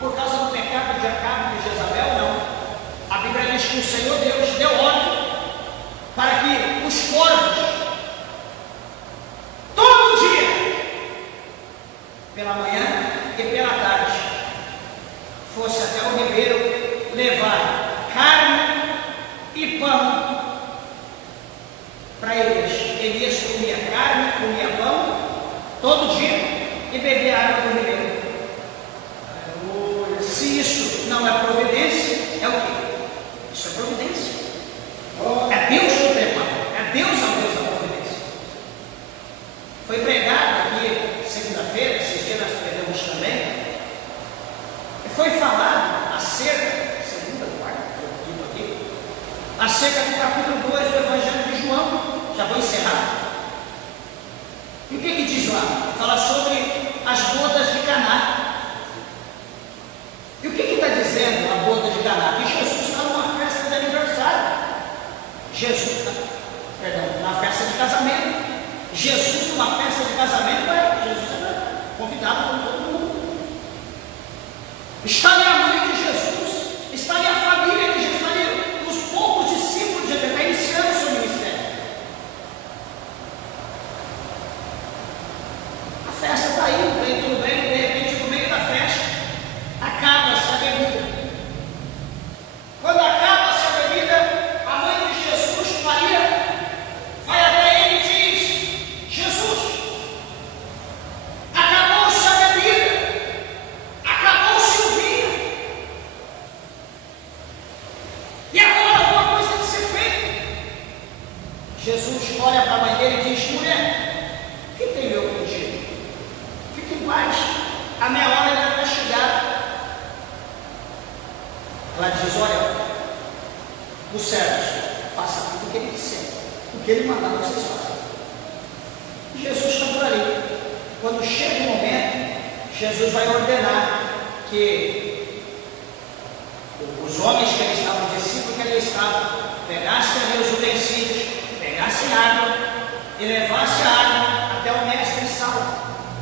por causa do pecado de Acabe e de Jezabel? Não. A Bíblia diz que o Senhor Deus deu ordem para que os corvos, todo dia, pela manhã e pela tarde, fossem até o ribeiro levar carne e pão para Elias. Elias comia carne, comia pão todo dia e bebia água do ribeiro. Se isso não é providência, é o quê? Isso é providência. É Deus que prepara. É Deus a Deus da providência. Foi pregado aqui segunda-feira, esses dias nós pregamos também. E foi falado acerca, segunda, quarta, quinto aqui, acerca do capítulo 2 do Evangelho de João. Já vou encerrar. E o que diz lá? Fala sobre as bodas de Caná. E o que está dizendo a boda de Caná? Que Jesus está numa festa de aniversário. Na festa de casamento. Jesus numa festa de casamento, Jesus era convidado por todo mundo. Está ali a mãe de Jesus, está ali a família de Jesus, está ali os poucos discípulos de Jesus, está iniciando o seu ministério. A festa está indo, bem, tudo bem, de repente no meio da festa acaba-se a bebida. Quando acaba-se a bebida, a mãe de Jesus, Maria, vai até ele e diz: Jesus, acabou-se a bebida, acabou-se o vinho, e agora alguma coisa tem que ser feita. Jesus olha para a mãe dele e diz: mulher, o que tem eu contigo? Fique em paz, a minha hora ainda vai chegar. Ela diz: olha, os servos, faça tudo o que ele disser, o que ele mandar vocês façam. Jesus está por ali. Quando chega o momento, Jesus vai ordenar que os homens que ali estavam, os discípulos que ali estavam, pegassem ali os utensílios, pegassem água e levassem a água até o mestre Saulo.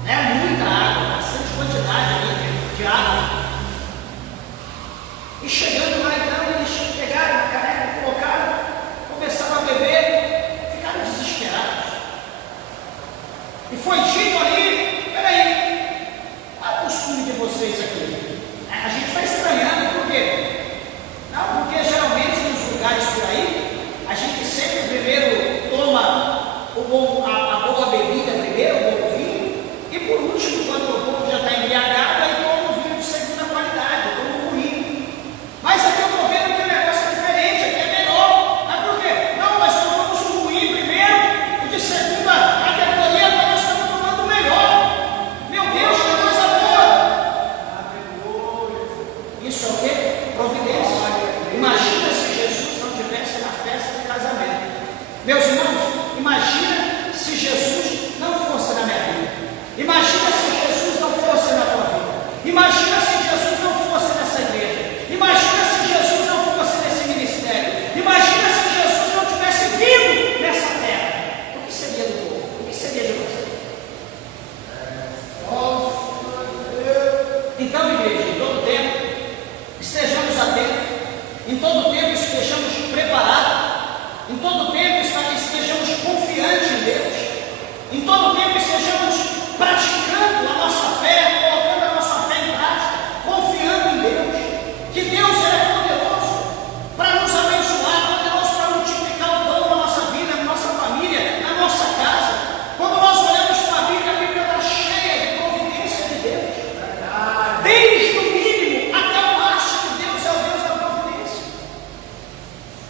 Não é muita água, bastante quantidade ali de água. E chegando lá, então, eles pegaram a caneca, colocaram, começaram a beber, ficaram desesperados. E foi dito ali: peraí, qual é o costume de vocês aqui? A gente está estranhando, por quê? Não, porque geralmente nos Isso é o quê? Providência. Imagina se Jesus não estivesse na festa de casamento. Meus irmãos, imagina se Jesus não fosse na minha vida. Imagina se Jesus não fosse na tua vida. Imagina se Jesus não fosse nessa igreja. Imagina se Jesus não fosse nesse ministério. Imagina se Jesus não tivesse vindo nessa terra. O que seria do povo? O que seria de você? Então, igreja, em todo tempo, estejamos atentos. Em todo tempo, estejamos preparados. Em todo tempo, estejamos confiantes em Deus. Em todo tempo, estejamos praticando a nossa fé, colocando a nossa fé em prática, confiando em Deus. Que Deus é poderoso para nos abençoar, poderoso para multiplicar o pão na nossa vida, na nossa família, na nossa casa. Quando nós olhamos para a Bíblia está cheia de providência de Deus. Desde o mínimo até o máximo, Deus é o Deus da providência.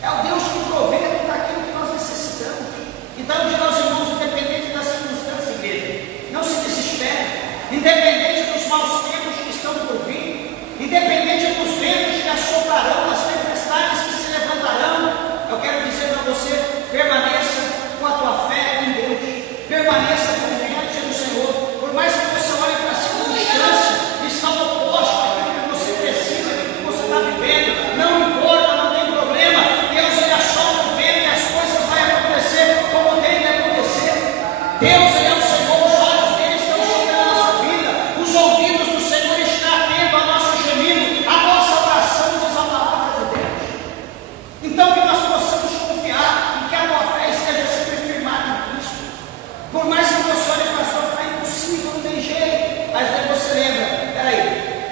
É o Deus que provê tudo aquilo que nós necessitamos. Então, meus irmãos, independente das circunstâncias, igreja, não se desespere. Independente dos maus tempos que estão por vir, independente dos ventos que assoprarão, das tempestades que se levantarão, eu quero dizer para você: permaneça com a tua fé em Deus, permaneça confiante no Senhor. Por mais que você olhe para a circunstância que está oposta àquilo que você precisa, àquilo que você está vivendo, não importa, não tem problema. Deus ele assopra o vento e as coisas vão acontecer como tem que acontecer. Deus ele é o Senhor, os olhos dele estão sobre a nossa vida, os ouvidos do Senhor estão atentos ao nosso gemido, a nossa oração, diz a palavra de Deus. Então que nós possamos confiar e que a tua fé esteja sempre firmada em Cristo. Por mais que você olhe para a sua fé, é impossível, não tem jeito. Mas aí você lembra: peraí,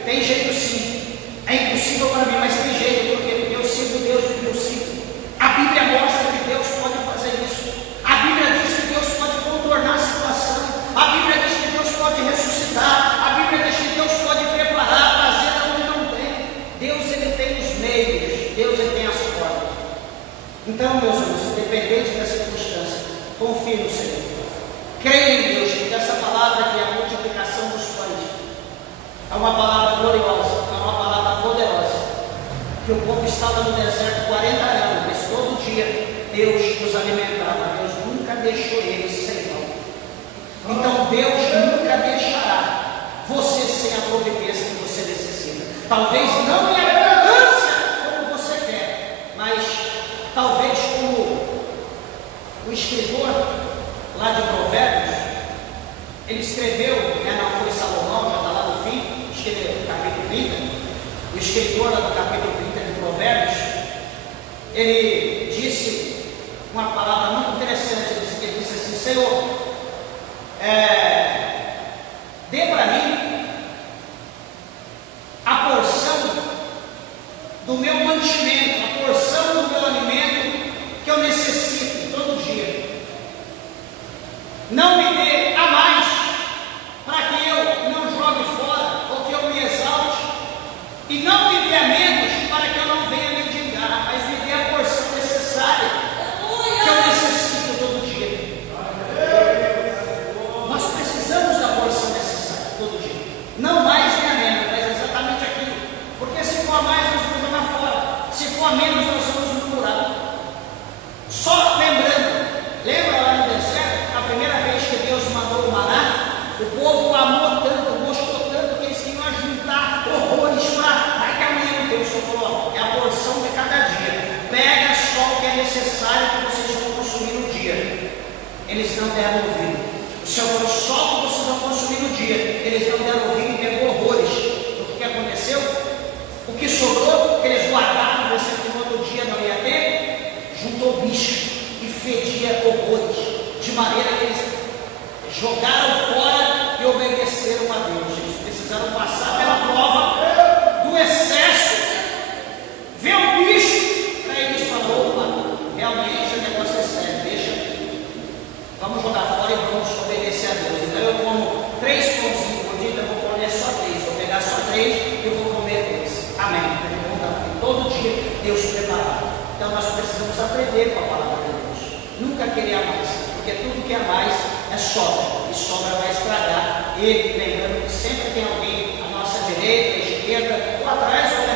tem jeito sim. É impossível para mim, mas tem jeito. Por quê? Porque eu sirvo Deus do impossível. A Bíblia mostra que Deus pode fazer isso. A Bíblia diz que Deus pode contornar a situação. A Bíblia diz que Deus pode ressuscitar. A Bíblia diz que Deus pode preparar, trazer onde não tem. Deus ele tem os meios. Deus ele tem as portas. Então, meus irmãos, independente da circunstância, confie no Senhor. Creia em Deus, porque essa palavra aqui, a multiplicação dos pães, é uma palavra gloriosa, é uma palavra poderosa. Que o povo estava no deserto 40 anos, mas todo dia Deus os alimentava. Deus nunca deixou eles sem pão. Então Deus nunca deixará você sem a providência que você necessita. Talvez não em abundância como você quer, mas talvez como o escritor lá de Provérbios, ele escreveu, não foi Salomão, já está lá no fim, escreveu no capítulo 30, o escritor lá do capítulo 30 de Provérbios, ele disse uma palavra muito interessante. Ele disse assim: Senhor, dê para mim a porção do meu mantimento, a porção do meu alimento que eu necessito todo dia. Não me dê a mais, para que eu não jogue fora, ou que eu me exalte, e não me dê a menos, para que eu não venha mendigar, mas me dê a porção necessária que eu necessito todo dia. Nós precisamos da porção necessária todo dia, não mais nem a menos, mas exatamente aquilo, porque se for a mais nós vamos jogar fora, se for a menos nós vamos murmurar. Só lembrando, lembra lá no deserto, a primeira vez que Deus mandou o maná, o povo amou tanto, gostou tanto, que eles iam ajuntar horrores para, vai que amanhã Deus falou: é a porção de cada dia, pega só o que é necessário que vocês vão consumir no dia. Eles não deram ouvido. O Senhor falou: só o que vocês vão consumir no dia. Eles não deram ouvido e pegou horrores. O que aconteceu? O que sobrou, que eles guardaram, você que no outro dia não ia ter, juntou bicho e fedia horrores, de maneira que eles jogaram fora e obedeceram a Deus. Eles precisaram passar pela prova do excesso, ver o bicho, para eles falou: opa, realmente o negócio é sério, deixa, vamos jogar fora e vamos obedecer a Deus. Então eu como 3 pãozinhos por dia, então eu vou comer só 3, vou pegar só 3 e eu vou comer 3. Amém. Todo dia Deus preparado. Então nós precisamos aprender com a palavra de Deus. Nunca querer a mais, porque tudo que é mais é sobra, e sobra vai estragar. E lembrando que sempre tem alguém à nossa direita, à esquerda, ou atrás, ou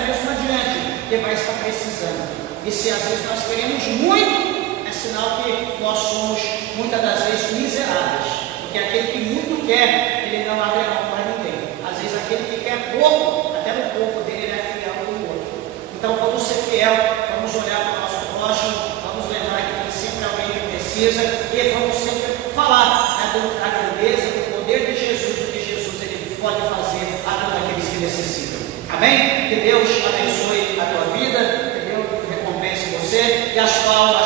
que vai estar precisando. E se às vezes nós queremos muito, é sinal que nós somos muitas das vezes miseráveis. Porque aquele que muito quer, ele não abre a mão para ninguém. Às vezes aquele que quer pouco, até no pouco dele, ele é fiel com o outro. Então vamos ser fiel, vamos olhar para o nosso próximo, vamos lembrar que tem sempre alguém que precisa e vamos sempre falar, né, da grandeza, do poder de Jesus, do que Jesus ele pode fazer a todos aqueles que necessitam. Amém? Que Deus abençoe a tua vida, que Deus recompense você e as palmas